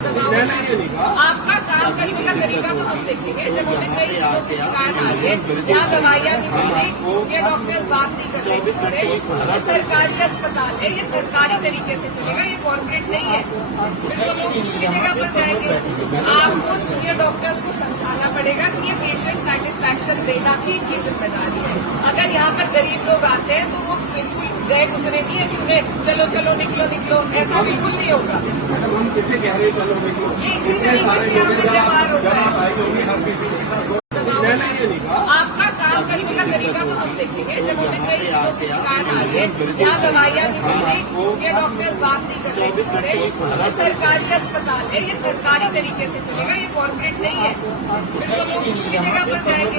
आपका काम करने का तरीका तो हम देखेंगे। जब हमें कई दिनों से शिकायत आ रही है, यहाँ दवाइयाँ नहीं मिल रही, ये डॉक्टर्स बात नहीं कर रहे किससे। ये सरकारी अस्पताल है, ये सरकारी तरीके से चलेगा, ये कॉर्पोरेट नहीं है। फिर तो लोग दूसरी जगह पर जाएंगे। आपको जूनियर डॉक्टर्स को समझाना पड़ेगा कि ये पेशेंट सेटिस्फैक्शन देना ही इनकी जिम्मेदारी है। अगर यहाँ पर गरीब लोग आते हैं तो वो बिल्कुल गए गुजरे नहीं है कि उन्हें चलो चलो निकलो निकलो, ऐसा बिल्कुल नहीं होगा। मैडम हम किसे कह रहे हैं चलो निकलो, ये इसी तरीके से यहाँ पे व्यवहार होता है। आपका काम करने का तरीका तो हम देखेंगे। जब हमें कई दिनों से शिकायत आ रही है, यहाँ दवाइयाँ नहीं मिल रही, ये डॉक्टर्स बात नहीं कर रहे किससे। ये सरकारी अस्पताल है, ये सरकारी तरीके से चलेगा, ये कॉर्पोरेट नहीं है। फिर तो लोग दूसरी जगह पर जाएंगे।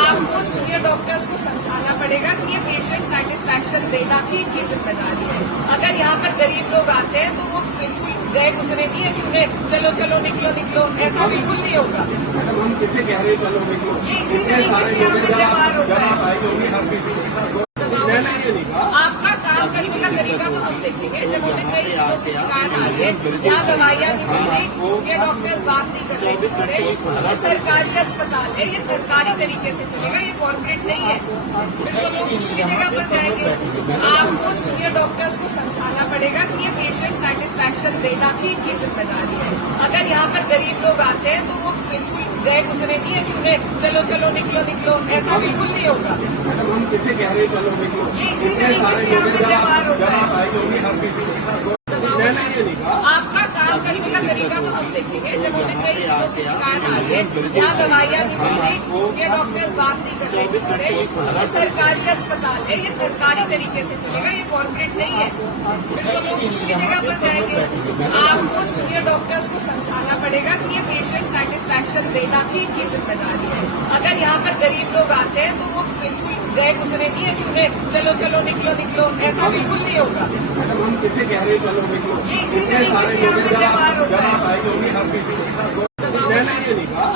आपको जूनियर डॉक्टर्स को समझाना पड़ेगा कि ये पेशेंट सेटिस्फैक्शन देना ही इनकी जिम्मेदारी है। अगर यहाँ पर गरीब लोग आते हैं तो वो बिल्कुल गए गुजरे नहीं है कि उन्हें चलो चलो निकलो निकलो, ऐसा बिल्कुल नहीं होगा। मैडम हम किसे कह रहे हैं चलो निकलो, ये इसी तरीके से यहाँ पे व्यवहार होता है। आपका काम करने का तरीका तो हम देखेंगे। जब हमें कई दिनों से शिकायत आ रही है, यहाँ दवाइयाँ नहीं मिल रही, ये डॉक्टर्स बात नहीं कर रहे किससे। ये सरकारी अस्पताल है, ये सरकारी तरीके से चलेगा, ये कॉर्पोरेट नहीं है। फिर तो लोग दूसरी जगह पर जाएंगे। आपको जूनियर डॉक्टर्स को समझाना पड़ेगा कि ये पेशेंट सेटिस्फैक्शन देना ही इनकी जिम्मेदारी है। अगर यहाँ पर गरीब लोग आते हैं तो वो बिल्कुल गए गुजरे नहीं है कि उन्हें चलो चलो निकलो निकलो, ऐसा बिल्कुल नहीं होगा। मैडम हम किसे कह रहे हैं चलो निकलो, ये इसी तरीके से यहाँ पे व्यवहार होता है। आपका काम करने का तरीका तो हम देखेंगे। जब हमें कई दिनों से शिकायत आ रही है, यहाँ दवाइयाँ नहीं मिल रही, ये डॉक्टर्स बात नहीं कर रहे किससे। ये सरकारी अस्पताल है, ये सरकारी तरीके से चलेगा, ये कॉर्पोरेट नहीं है। फिर तो लोग दूसरी जगह पर जाएंगे। आपको जूनियर डॉक्टर्स को समझाना पड़ेगा कि ये पेशेंट सेटिस्फैक्शन देना ही इनकी जिम्मेदारी है। अगर यहाँ पर गरीब लोग आते हैं तो वो बिल्कुल गए गुजरे नहीं है कि उन्हें चलो चलो निकलो निकलो, ऐसा बिल्कुल नहीं होगा। मैडम हम किसे कह रहे हैं चलो निकलो, ये इसी तरीके से यहाँ पे व्यवहार होता है।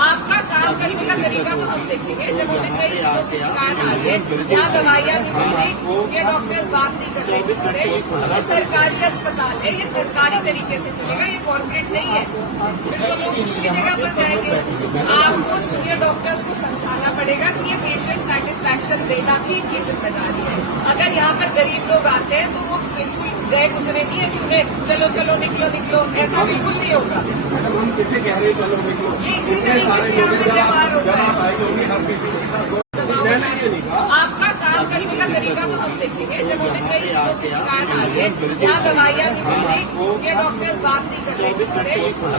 आपका काम करने का तरीका तो हम देखेंगे। जब हमें कई दिनों से शिकायत आ रही है, यहाँ दवाइयाँ नहीं मिल रही, ये डॉक्टर्स बात नहीं कर रहे किससे। ये सरकारी अस्पताल है, ये सरकारी तरीके से चलेगा, ये कॉर्पोरेट नहीं है। फिर तो लोग दूसरी जगह पर जाएंगे। आपको जूनियर डॉक्टर्स को समझाना पड़ेगा कि ये पेशेंट सेटिस्फैक्शन देना ही इनकी जिम्मेदारी है। अगर यहाँ पर गरीब लोग आते हैं तो वो बिल्कुल गए गुजरे नहीं है कि उन्हें चलो चलो निकलो निकलो, ऐसा बिल्कुल नहीं होगा। मैडम हम किसे कह रहे हैं चलो निकलो, ये इसी तरीके से यहाँ पे व्यवहार होता है। आपका काम करने का तरीका तो हम देखेंगे। जब हमें कई दिनों से शिकायत आ रही है, यहाँ दवाइयाँ नहीं मिल रही, ये डॉक्टर्स बात नहीं कर रहे किससे।